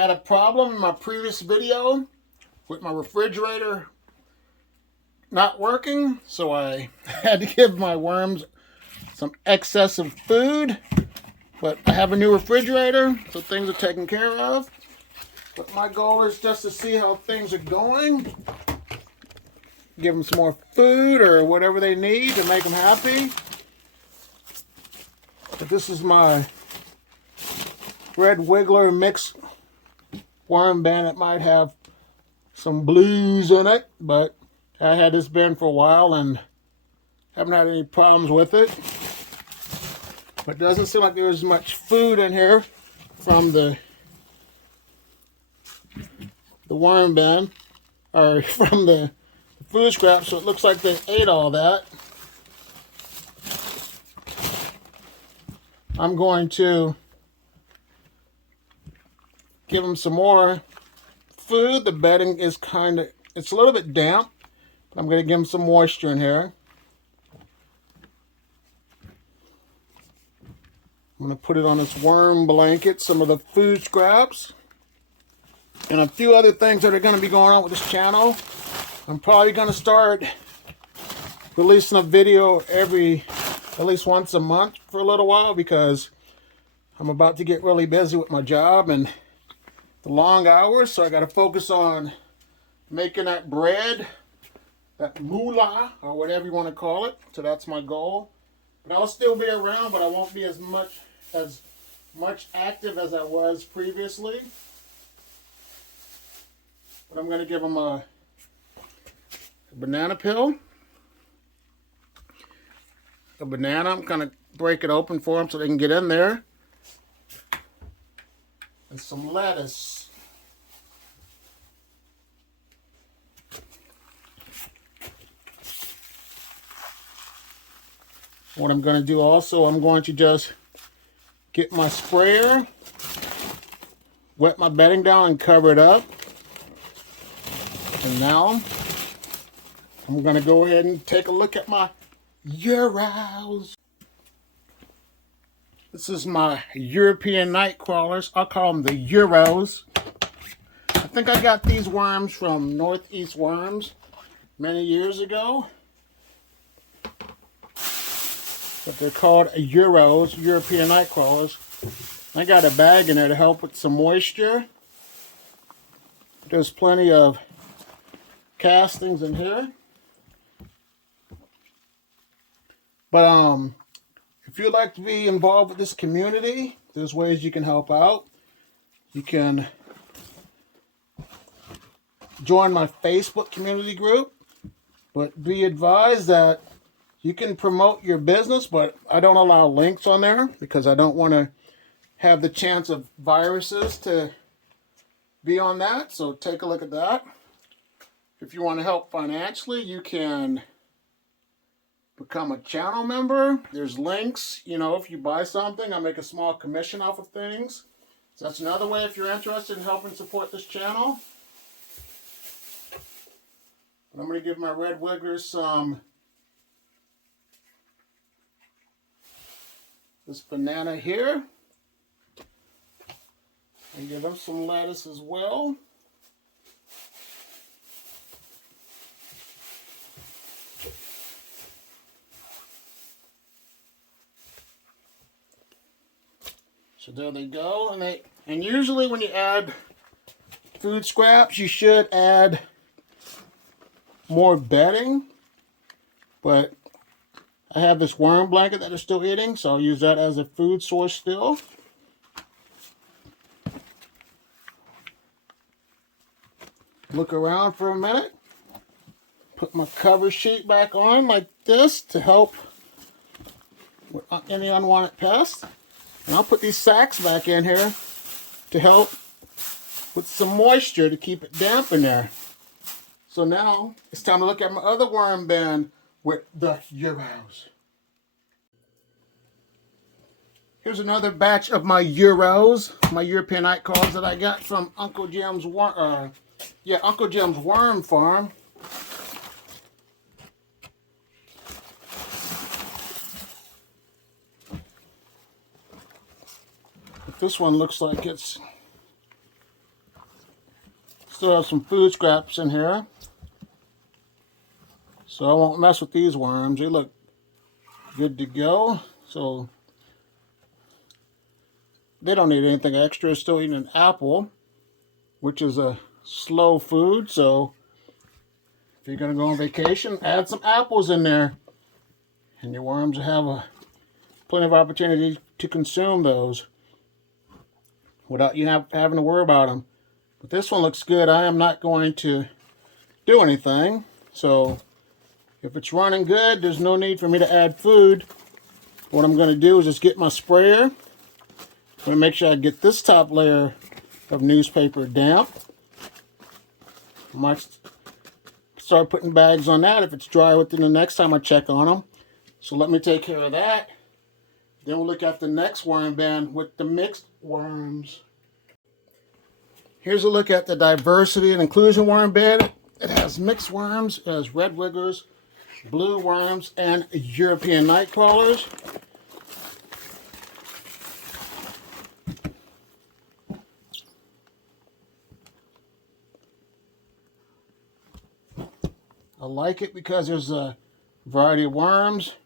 had a problem in my previous video with my refrigerator not working, so I had to give my worms some excessive food. But I have a new refrigerator, so things are taken care of. But my goal is just to see how things are going. Give them some more food or whatever they need to make them happy. But this is my Red Wiggler mixed worm bin. It might have some blues in it, but I had this bin for a while and haven't had any problems with it. But it doesn't seem like there's much food in here from the worm bin, or from the food scraps, so it looks like they ate all that. I'm going to give them some more food. The bedding is it's a little bit damp. I'm going to give them some moisture in here. I'm going to put it on this worm blanket, some of the food scraps, and a few other things that are going to be going on with this channel. I'm probably going to start releasing a video at least once a month for a little while, because I'm about to get really busy with my job and the long hours, so I got to focus on making that bread, that moolah, or whatever you want to call it. So that's my goal. But I'll still be around, but I won't be as much active as I was previously. But I'm going to give them a banana peel. A banana. I'm going to break it open for them so they can get in there. And some lettuce. What I'm going to do also, I'm going to just get my sprayer, wet my bedding down and cover it up. And now I'm going to go ahead and take a look at my Euros. This is my European night crawlers. I'll call them the Euros. I think I got these worms from Northeast Worms many years ago. But they're called Euros, European night crawlers. I got a bag in there to help with some moisture. There's plenty of castings in here. But if you'd like to be involved with this community, there's ways you can help out. You can join my Facebook community group, but be advised that you can promote your business, but I don't allow links on there because I don't want to have the chance of viruses to be on that. So take a look at that. If you want to help financially, you can become a channel member. There's links. You know, if you buy something, I make a small commission off of things. So that's another way if you're interested in helping support this channel. I'm going to give my Red Wigglers some this banana here, and give them some lettuce as well. So there they go, and usually when you add food scraps, you should add more bedding, but I have this worm blanket that they're still eating, so I'll use that as a food source still. Look around for a minute. Put my cover sheet back on like this to help with any unwanted pests. And I'll put these sacks back in here to help with some moisture to keep it damp in there. So now it's time to look at my other worm bin with the Euros. Here's another batch of my Euros, my European night crawlers that I got from Uncle Jim's worm farm. This one looks like it's Still have some food scraps in here. So I won't mess with these worms. They look good to go. So they don't need anything extra. Still eating an apple, which is a slow food. So if you're going to go on vacation, add some apples in there. And your worms will have plenty of opportunity to consume those without you having to worry about them. But this one looks good. I am not going to do anything. So if it's running good, there's no need for me to add food. What I'm going to do is just get my sprayer. I'm going to make sure I get this top layer of newspaper damp. I might start putting bags on that if it's dry within the next time I check on them. So let me take care of that. Then we'll look at the next worm bin with the mixed worms. Here's a look at the diversity and inclusion worm bin. It has mixed worms, it has red wigglers, blue worms, and European night crawlers. I like it because there's a variety of worms,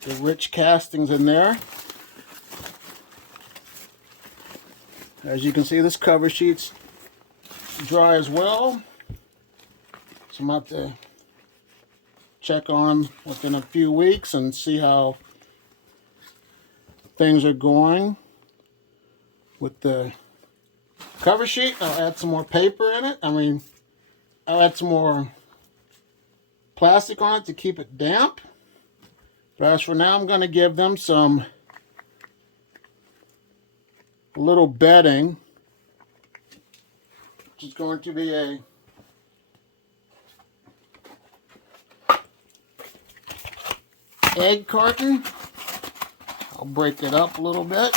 the rich castings in there. As you can see, this cover sheet's dry as well. So I'm about to check on them within a few weeks and see how things are going with the cover sheet. I'll add some more paper in it. I'll add some more plastic on it to keep it damp. But as for now, I'm going to give them some little bedding, which is going to be a egg carton. I'll break it up a little bit.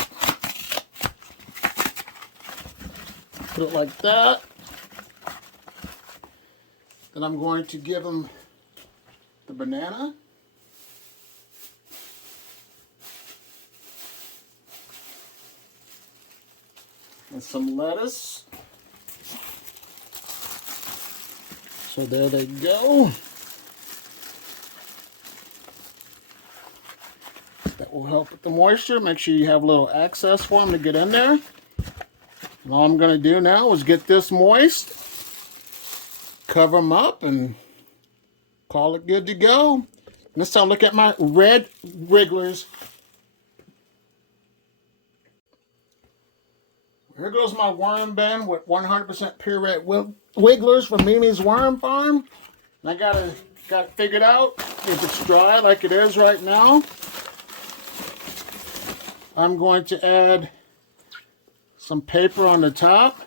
Put it like that. Then I'm going to give them the banana. And some lettuce. So there they go. That will help with the moisture. Make sure you have a little access for them to get in there. And all I'm going to do now is get this moist, cover them up, and call it good to go. This time look at my red wigglers. Here goes my worm bin with 100% pure red wigglers from Mimi's Worm Farm. And I got it figured out. If it's dry like it is right now, I'm going to add some paper on the top.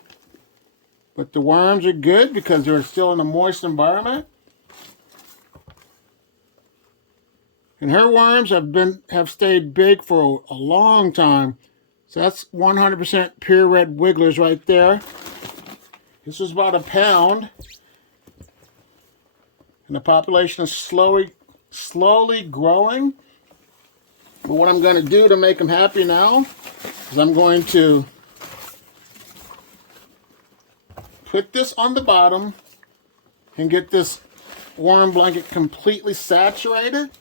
But the worms are good because they're still in a moist environment. And her worms have stayed big for a long time. So that's 100% pure red wigglers right there. This is about a pound. And the population is slowly growing. But what I'm going to do to make them happy now is I'm going to put this on the bottom and get this worm blanket completely saturated.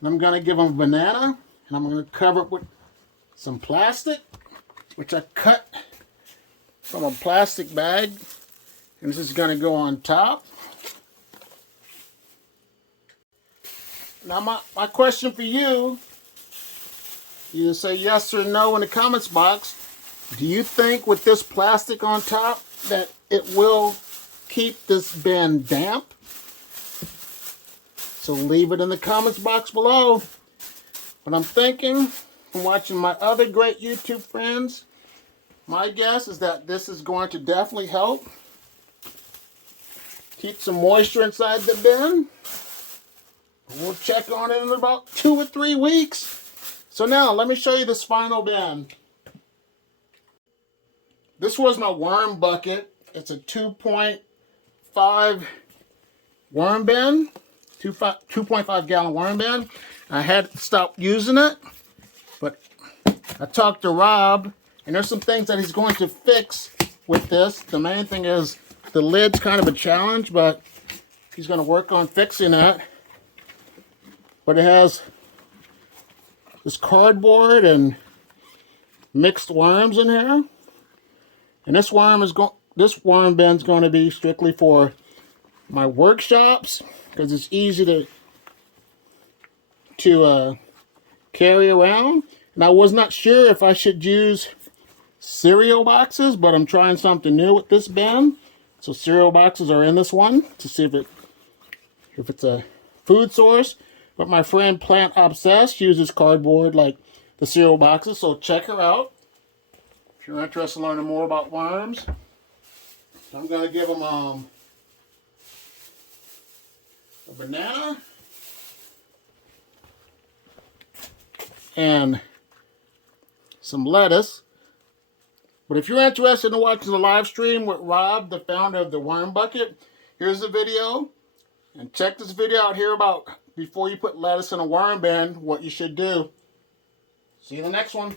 And I'm going to give them a banana, and I'm going to cover it with some plastic, which I cut from a plastic bag, and this is going to go on top. Now my question for you, you say yes or no in the comments box. Do you think with this plastic on top that it will keep this bin damp? So leave it in the comments box below. But I'm thinking, from watching my other great YouTube friends, my guess is that this is going to definitely help keep some moisture inside the bin. We'll check on it in about 2 or 3 weeks. So now, let me show you this final bin. This was my worm bucket. It's a 2.5 worm bin, 2.5 gallon worm bin. I had to stop using it, but I talked to Rob, and there's some things that he's going to fix with this. The main thing is the lid's kind of a challenge, but he's going to work on fixing that. But it has this cardboard and mixed worms in here. And this worm bin's going to be strictly for my workshops, because it's easy to carry around. And I was not sure if I should use cereal boxes, but I'm trying something new with this bin. So cereal boxes are in this one to see if it's a food source. But my friend Plant Obsessed uses cardboard like the cereal boxes, so check her out if you're interested in learning more about worms. I'm going to give them a banana and some lettuce. But if you're interested in watching the live stream with Rob, the founder of the Worm Bucket, here's the video. And check this video out here about before you put lettuce in a worm bin, what you should do. See you in the next one.